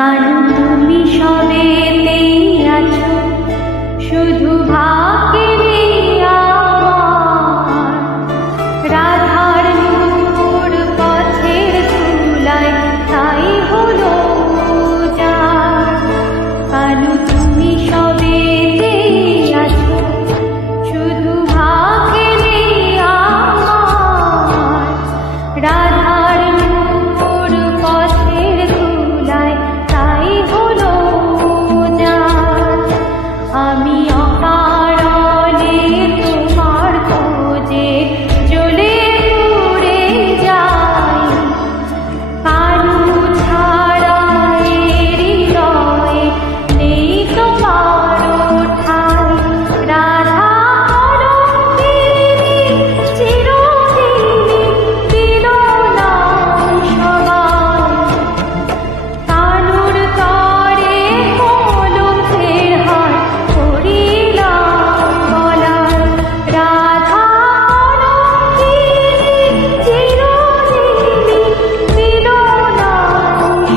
কানু তুমি সবেতেই আছো, শুধু ভাগ্যে নেই আমার। রাধার নূপুর পথের ধুলায় তাই হলো যার। কানু তুমি সবেতেই আছো, শুধু ভাগ্যে নেই আমার। রাধার নূপুর পথের ধুলায় তাই হলো যার। আমি অকারণে তোমার খোঁজে জ্বলে পুড়ে যাই। কানু ছাড়া এ হৃদয়ে নেই তো কারো ঠাঁই। রাধা কলঙ্কিনী চিরদিনই দিল না সবাই। কানুর তরে কলঙ্কের হার পড়িলাম গলায়। রাধা কলঙ্কিনী চিরদিনই দিল না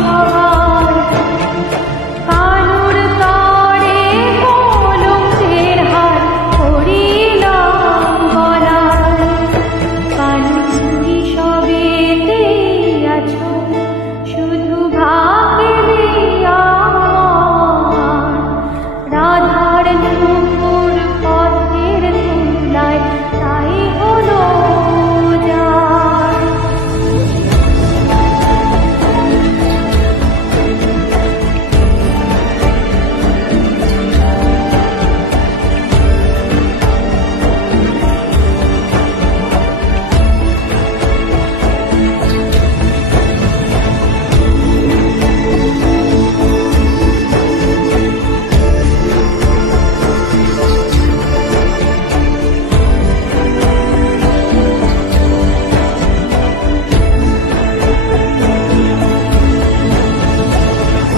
সবাই। কানুর তরে কলঙ্কের হার পড়িলাম গলায়। কানু তুমি সবেতেই আছো, শুধু ভাগ্যে নেই আমার। রাধার নূপুর পথের ধুলায় তাই হলো যার।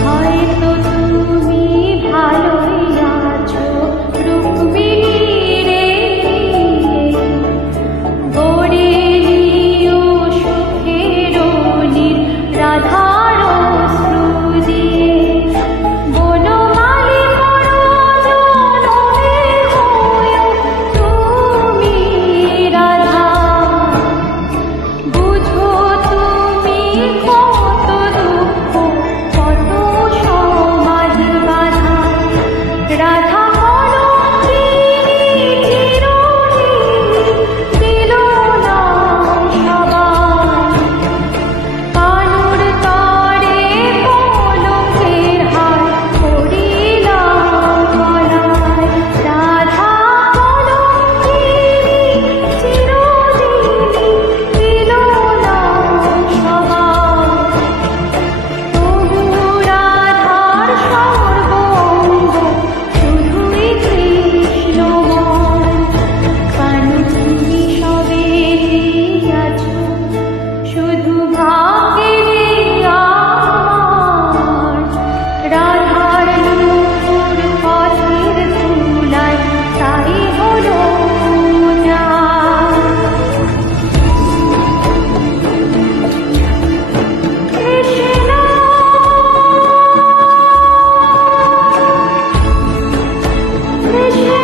হয়তো তুমি ভালোই আছো রুক্মিণী রে, গড়ে নিও সুখের নীড় রাধার অশ্রু দিয়ে। বনমালী পরজনমে হয়ো তুমি রাধা, বুঝো তুমি কত দুঃখ কত সমাজ বাধা। রাধা কলঙ্কিনী চিরদিনই দিল না সবাই। কানুর তরে কলঙ্কের হার পড়িলাম গলায়। রাধা কলঙ্কিনী চিরদিনই দিল না সবাই। তবু রাধার সর্বঙ্গ শুধুই কৃষ্ণময়। কানু তুমি সবেতেই আছো, শুধু ভাগ্যে নেই আমার। রাধার নূপুর পথের ধুলায় তাই হলো যার। কৃষ্ণ কৃষ্ণ